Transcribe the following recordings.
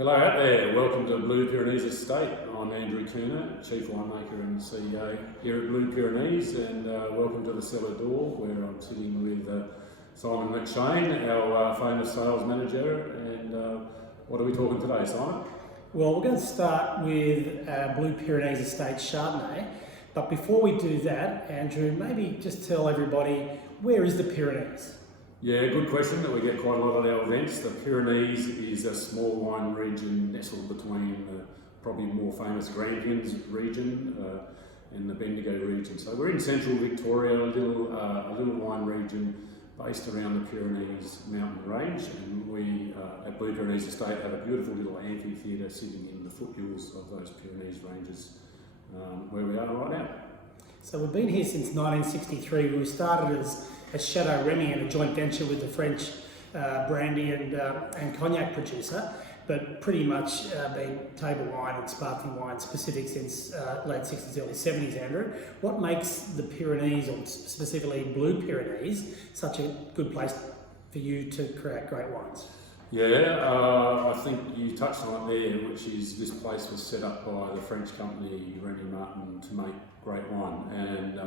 Hello out there, welcome to Blue Pyrenees Estate. I'm Andrew Cooner, Chief Winemaker and CEO here at Blue Pyrenees, and welcome to the cellar door where I'm sitting with Simon McShane, our famous sales manager. And what are we talking today, Simon? Well, we're going to start with Blue Pyrenees Estate Chardonnay, but before we do that, Andrew, maybe just tell everybody, where is the Pyrenees? Yeah, good question that we get quite a lot at our events. The Pyrenees is a small wine region nestled between the probably more famous Grampians region and the Bendigo region. So we're in central Victoria, a little wine region based around the Pyrenees mountain range, and we at Blue Pyrenees Estate have a beautiful little amphitheatre sitting in the foothills of those Pyrenees ranges where we are right now. So we've been here since 1963. We started as Chateau Remy in a joint venture with the French brandy and cognac producer, but pretty much been table wine and sparkling wine specific since late 60s, early 70s, Andrew. What makes the Pyrenees, or specifically Blue Pyrenees, such a good place for you to create great wines? Yeah, I think you touched on it there, which is this place was set up by the French company Remy Martin to make great wine, and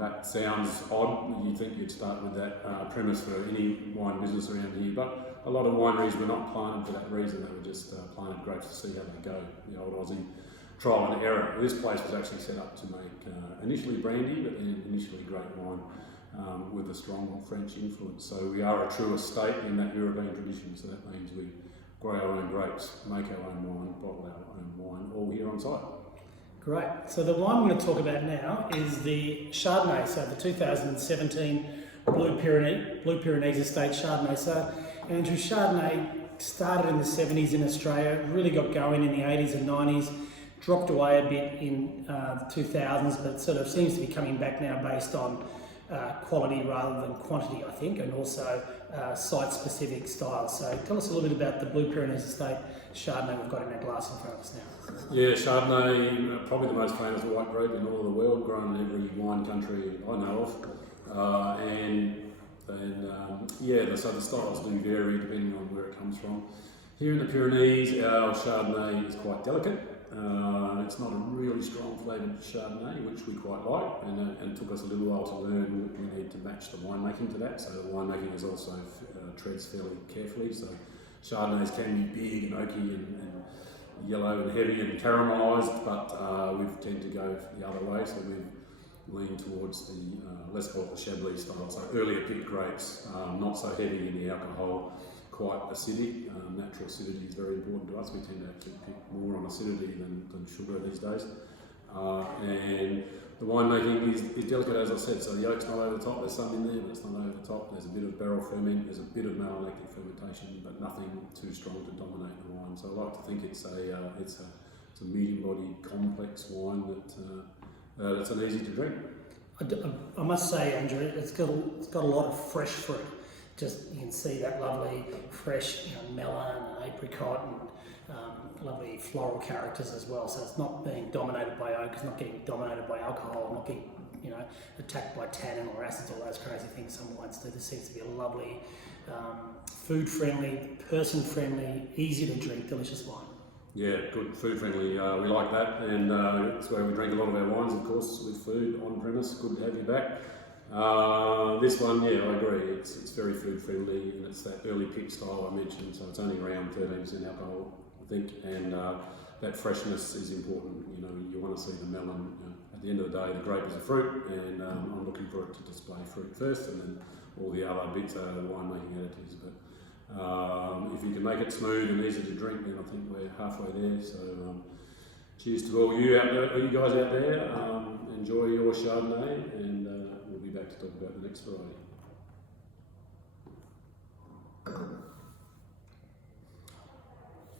that sounds odd. You'd think you'd start with that premise for any wine business around here, but a lot of wineries were not planted for that reason. They were just planted grapes to see how they go, the old Aussie trial and error. This place was actually set up to make initially brandy, but then initially great wine. With a strong French influence. So we are a true estate in that European tradition, so that means we grow our own grapes, make our own wine, bottle our own wine, all here on site. Great. So the wine we're going to talk about now is the Chardonnay, so the 2017 Blue Pyrenees Estate Chardonnay. So Andrew, Chardonnay started in the 70s in Australia, really got going in the 80s and 90s, dropped away a bit in the 2000s, but sort of seems to be coming back now based on quality rather than quantity, I think, and also site-specific styles. So tell us a little bit about the Blue Pyrenees Estate Chardonnay we've got in our glass in front of us now. Yeah, Chardonnay, probably the most famous white grape in all of the world, grown in every wine country I know of. So the styles do vary depending on where it comes from. Here in the Pyrenees, our Chardonnay is quite delicate. It's not a really strong flavoured Chardonnay, which we quite like, and it took us a little while to learn we need to match the winemaking to that. So the winemaking is also treads fairly carefully. So Chardonnays can be big and oaky and yellow and heavy and caramelised, but we tend to go the other way. So we've leaned towards the, let's call it the Chablis style. So earlier picked grapes, not so heavy in the alcohol, quite acidic. Natural acidity is very important to us. We tend to actually pick more on acidity than sugar these days. And the winemaking is delicate, as I said. So the oak's not over the top. There's some in there, but it's not over the top. There's a bit of barrel ferment. There's a bit of malolactic fermentation, but nothing too strong to dominate the wine. So I like to think it's a medium-bodied, complex wine that's an easy to drink. I must say, Andrew, it's got a lot of fresh fruit. Just you can see that lovely fresh melon and apricot and lovely floral characters as well. So it's not being dominated by oak, it's not getting dominated by alcohol, not getting attacked by tannin or acids, all those crazy things some wines do. This seems to be a lovely, food-friendly, person-friendly, easy to drink, delicious wine. Yeah, good, food-friendly. We like that, and that's where we drink a lot of our wines, of course, with food on premise. Good to have you back. This one, yeah, I agree. It's very food friendly, and it's that early pick style I mentioned. So it's only around 13% alcohol, I think, and that freshness is important. You want to see the melon. At the end of the day, the grape is a fruit, and I'm looking for it to display fruit first, and then all the other bits are the winemaking additives. But if you can make it smooth and easy to drink, then I think we're halfway there. So cheers to all you guys out there. Enjoy your Chardonnay, and we'll be back to talk about the next variety.